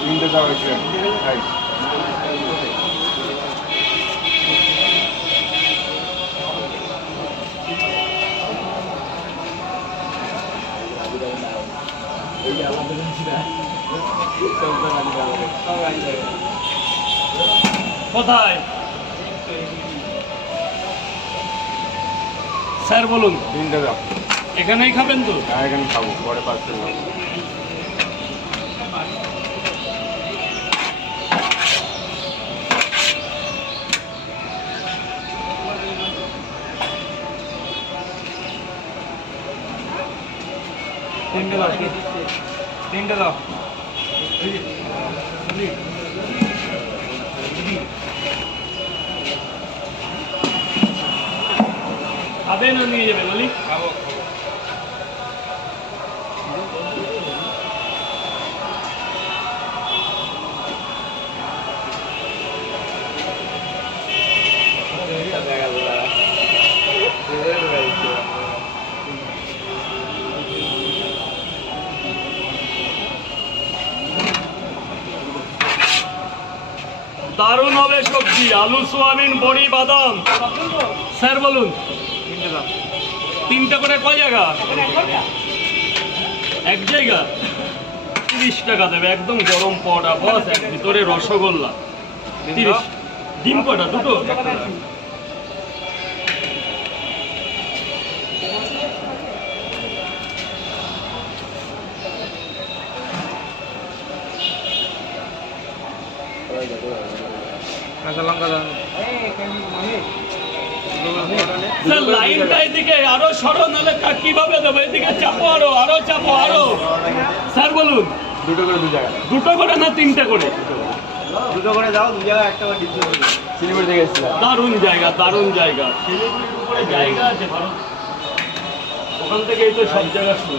তিনটে দাও একটু খাই কোথায়? স্যার বলুন। তিনটে দাও এখানেই খাবেন তো? হ্যাঁ এখানে খাব। পরে পার্সেল খাব তিনটে দাও তিনটে দাও খাবেন না নিয়ে যাবেন অলি খাব দারুণ হবে সবজি, আলু, সোয়াবিন, বড়ি, বাদাম। স্যার, বলুন। তিনটা করে কয় জায়গা? এক জায়গা? তিরিশ টাকা দেবে, একদম গরম পড়া বস, এক ভিতরে রসগোল্লা। তিরিশ। ডিম কটা দুটো? কাঁচা লঙ্কা দাও। স্যার লাইনটা এদিকে আরও সরো নাহলে তা কীভাবে দেবো? এদিকে চাপো আরও আরও চাপো আরও। স্যার বলুন। দুটো করে দু জায়গা দুটো করে না তিনটে করে? দুটো করে দাও দু জায়গা একটা করে শিলিগুড়ি থেকে এসেছিলাম। দারুণ জায়গা দারুণ জায়গা। শিলিগুড়ির উপরে জায়গা আছে ভারত ওখান থেকেই তো সব জায়গা শুরু।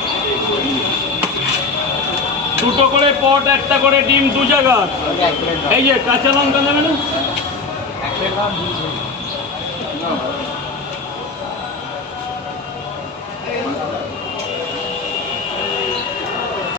দুটো করে পট একটা করে ডিম দু জায়গা। এই যে কাঁচা লঙ্কা নেবে না?